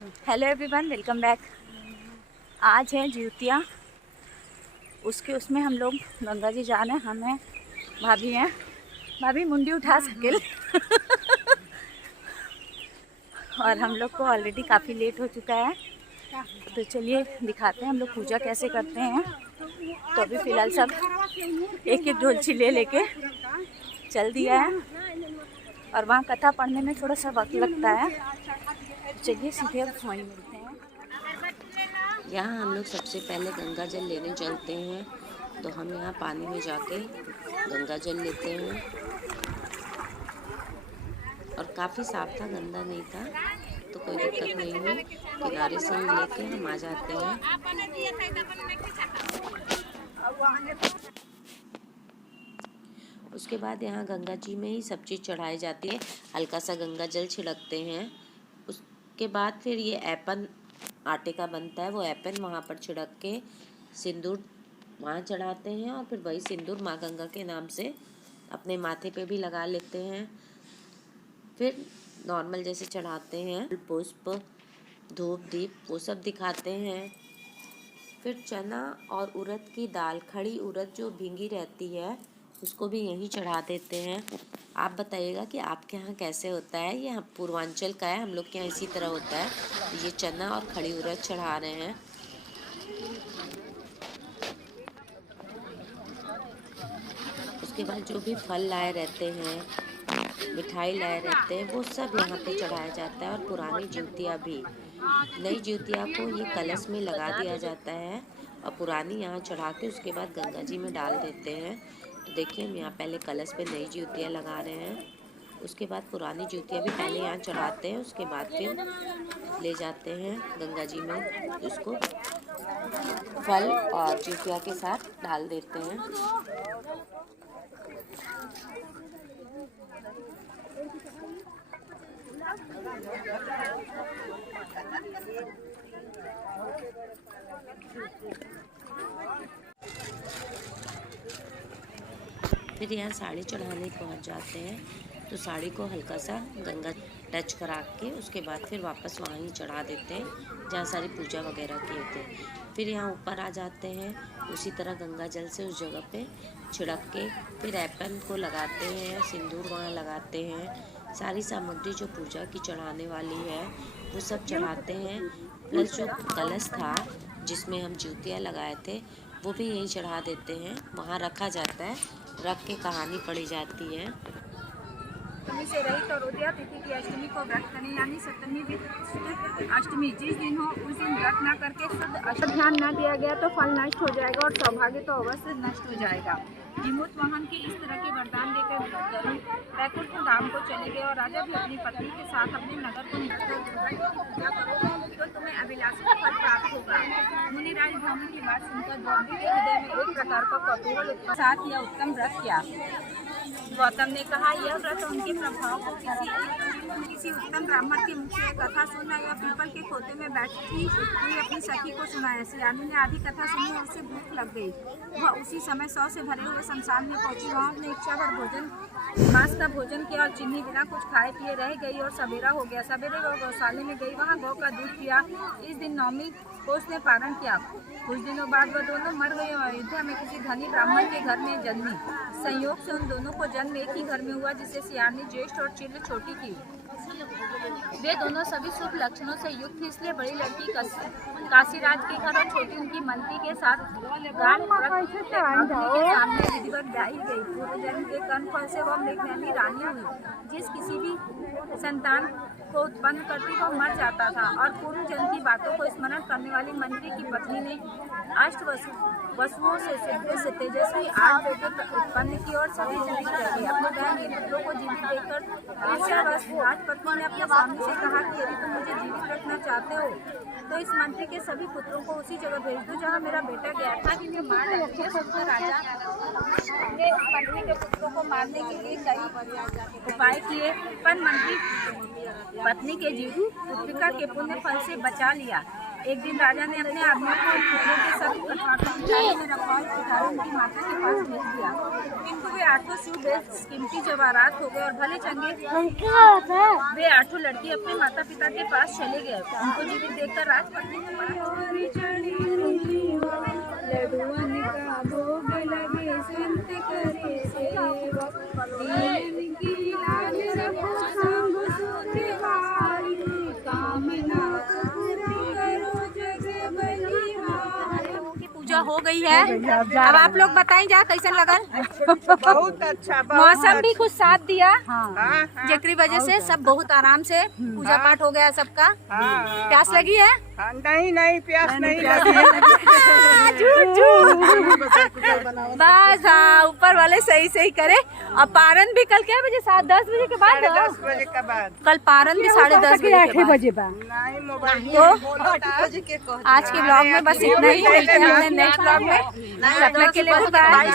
Hello everyone, welcome back. आज है ज्योतिया, उसमें हम लोग गंगा जी जा रहे हैं। हमें भाभी हैं, भाभी मुंडी उठा सकेल। और हम लोग को ऑलरेडी काफ़ी लेट हो चुका है, तो चलिए दिखाते हैं हम लोग पूजा कैसे करते हैं। तो अभी फ़िलहाल सब एक एक डोलची ले लेके चल दिया है, और वहाँ कथा पढ़ने में थोड़ा सा वक्त लगता है। तो चलिए सीधे अब वहीं मिलते हैं। यहाँ हम लोग सबसे पहले गंगा जल लेने चलते हैं, तो हम यहाँ पानी में जाके गंगा जल लेते हैं। और काफ़ी साफ था, गंदा नहीं था, तो कोई दिक्कत नहीं हुई। किनारे से ही लेके हम आ जाते हैं। उसके बाद यहाँ गंगा जी में ही सब चीज़ चढ़ाई जाती है, हल्का सा गंगा जल छिड़कते हैं। उसके बाद फिर ये ऐपन आटे का बनता है, वो ऐपन वहाँ पर छिड़क के सिंदूर वहाँ चढ़ाते हैं, और फिर वही सिंदूर माँ गंगा के नाम से अपने माथे पे भी लगा लेते हैं। फिर नॉर्मल जैसे चढ़ाते हैं, पुष्प धूप दीप वो सब दिखाते हैं। फिर चना और उड़द की दाल, खड़ी उड़द जो भींगी रहती है, उसको भी यहीं चढ़ा देते हैं। आप बताइएगा कि आपके यहाँ कैसे होता है। ये पूर्वांचल का है, हम लोग के यहाँ इसी तरह होता है। ये चना और खड़ी उड़द चढ़ा रहे हैं। उसके बाद जो भी फल लाए रहते हैं, मिठाई लाए रहते हैं, वो सब यहाँ पे चढ़ाया जाता है। और पुरानी ज्योतिया भी, नई ज्योतिया को ये कलश में लगा दिया जाता है, और पुरानी यहाँ चढ़ा के उसके बाद गंगा जी में डाल देते हैं। तो देखिए, हम यहाँ पहले कलश पे नई ज्योतिया लगा रहे हैं, उसके बाद पुरानी ज्योतिया भी पहले यहाँ चढ़ाते हैं, उसके बाद फिर ले जाते हैं गंगा जी में, उसको फल और ज्योतिया के साथ डाल देते हैं। फिर यहाँ साड़ी चढ़ाने पहुँच जाते हैं, तो साड़ी को हल्का सा गंगा टच करा के उसके बाद फिर वापस वहाँ ही चढ़ा देते हैं जहाँ सारी पूजा वगैरह किए थे। फिर यहाँ ऊपर आ जाते हैं, उसी तरह गंगा जल से उस जगह पे छिड़क के फिर ऐपन को लगाते हैं, सिंदूर वहाँ लगाते हैं। सारी सामग्री जो पूजा की चढ़ाने वाली है वो सब चढ़ाते हैं। प्लस जो कलश था जिसमें हम ज्योतियाँ लगाए थे, वो भी यहीं चढ़ा देते हैं, वहाँ रखा जाता है। रख के कहानी पढ़ी जाती है। अष्टमी से रहित और उदया तिथि की अष्टमी को व्रत करें, यानी सप्तमी शुद्ध अष्टमी जिस दिन हो उस दिन व्रत न करके शुद्ध ध्यान न दिया गया तो फल नष्ट हो जाएगा और सौभाग्य तो अवश्य नष्ट हो जाएगा। विमुक्त वाहन के इस तरह के वरदान देकर गरुड़ बैकुंठ धाम को चले गए, और राजा भी अपनी पत्नी के साथ अपने नगर को पूजा करो तो तुम्हें अभिलाषित फल प्राप्त होगा। मुनिराज भ्रमण की बात सुनकर द्रौपदी के हृदय में एक प्रकार का कौतूहल साथ यह उत्तम व्रत किया। गौतम ने कहा, यह व्रत उनके प्रभाव को किसी उत्तम ब्राह्मण के मुख से कथा सुनना या पीपल के खोते में बैठी हुई अपनी सखी को सुनाया। सियानी ने आधी कथा सुनी और उसे भूख लग गई। वह उसी समय 100 से भरे हुए शमशान में पहुंची। वहाँ उसने इच्छा भर मांस का भोजन किया और चिन्ही बिना कुछ खाए पिए रह गई, और सवेरा हो गया। सवेरे वह गौशाले में गई, वहाँ गौ का दूध पिया। इस दिन नौमी को उसने पारण किया। कुछ दिनों बाद वह दोनों मर गए और अयोध्या में किसी धनी ब्राह्मण के घर में जन्मी। संयोग से उन दोनों को जन्म एक ही घर में हुआ, जिसे सियानी ज्येष्ठ और चिल्ल छोटी थी। वे दोनों सभी शुभ लक्षणों से युक्त थी, इसलिए बड़ी लड़की काशीराज के घर और छोटी उनकी मंत्री के साथ के सामने विधिवत ब्याही गई। पूर्व जन्म के कर्मफल से वह मेघनैनी रानी हुई। जिस किसी भी संतान को उत्पन्न करती वह मर जाता था, और पूर्व जन्म की बातों को स्मरण करने वाली मंत्री की पत्नी ने अष्ट वसुओं से सिद्ध तेजस्वी 8 बेटे उत्पन्न की, और सभी जीवित रहे। अपने बहन के पुत्रों को जीवित देखकर राजपत्नी ने अपने स्वामी से कहा कि यदि तुम मुझे जीवित रखना चाहते हो तो इस मंत्री के सभी पुत्रों को उसी जगह भेज दो जहाँ मेरा बेटा गया था। जिन्हें मार डालेंगे। राजा ने उस मंत्री के पुत्रों को मारने के लिए कई उपाय किए, पर मंत्री पत्नी के जीव पुत्रिका के पुण्य फल से बचा लिया। एक दिन राजा ने अपने आदमियों को पुत्रों के सब कटवाटों में रखवाल पिटारों उनकी माता के पास भेज दिया, किंतु वे 8 शिव कीमती जवाहरात हो गए और भले चंगे वे 8 लड़की अपने माता पिता के पास चले गए। उनको जीवित देखकर राजपत्नी ने बड़ा लडुअन का भोग लगे संत करे सेवक, दीन की लाज रखो सब सुखवारी, कामना पूरी करो जग बलिहारी। की पूजा हो गई है, अब आप लोग बताएं जा कैसे लगल। बहुत अच्छा, मौसम भी कुछ साथ दिया, हाँ, जेकरी वजह से सब बहुत आराम से पूजा पाठ हो गया सबका। हाँ, प्यास लगी है? नहीं प्यास नहीं लगी। बस हाँ, ऊपर वाले सही सही करे। और पारन भी कल क्या बजे? 7-10 बजे के बाद। 10 बजे के बाद कल पारन भी 10:30 बजे के बाद। नहीं, मोबाइल तो आज के ब्लॉग में बस इतना ही। मिलते हैं नेक्स्ट ब्लॉग में। तब तक के लिए बाय।